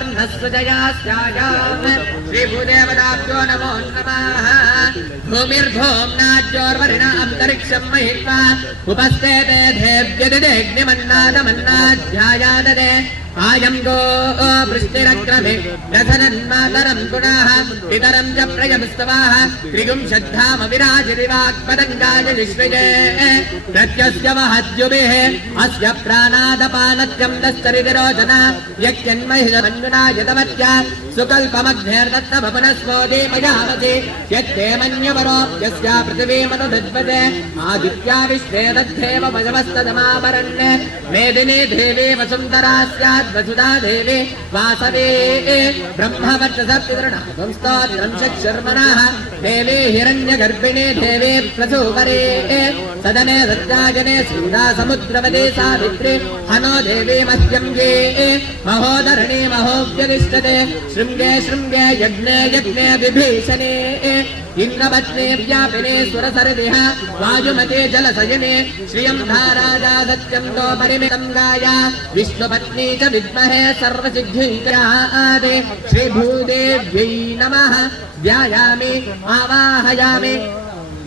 सुवर्णस्वजयास्यायाम् श्रीभूदेवताभ्यो नमो नमः भूमिर्भूम्नाद्योर्वरिण अन्तरिक्षं महित्वा उपस्थिते देव्यदिदेग्निमन्नादमन्नाध्यायाददे आयं गो वृष्टिरक्रमे रथनन्मातरं गुणाः पितरं च प्रयमस्तवाः त्रिगुं श्रद्धाम विराजिरिवाक्पदङ्गाय विश्वये प्रत्यस्य वहद्युभिः अस्य प्राणादपानत्यं दस्तरिविरोचन यज्ञन्महिषमन्युना यतवत्य सुकल्पमग्नेर्दत्तमपुनस्मोदीमयामसि यत्ते मन्यवरोऽप्यस्या पृथिवीमनुदद्वते आदित्या विश्वे दद्धेव वशवस्तदमावरण्य मेदिनी देवी वसुन्धरा स्यात् वसुधा देवी वासवे ब्रह्मवर्चसप्तृणां स्तोत्रं षट्शर्मणः देवी हिरण्यगर्भिणी देवी प्रसूपरे सदने सत्याजने सीता समुद्रवदे सावित्री हनो देवी मह्यं ये महोदरणे महोव्यतिष्ठते शृङ्गे शृङ्गे यज्ञे यज्ञे विभीषणे इंद्रपत्ने व्यापिने सुरसरिदिह वायुमते जलसयने श्रियं धाराजा सत्यं तो परिमितं गाया विष्णुपत्नी च विद्महे सर्वसिद्धिकरादे श्रीभूदेव्यै नमः ध्यायामि आवाहयामि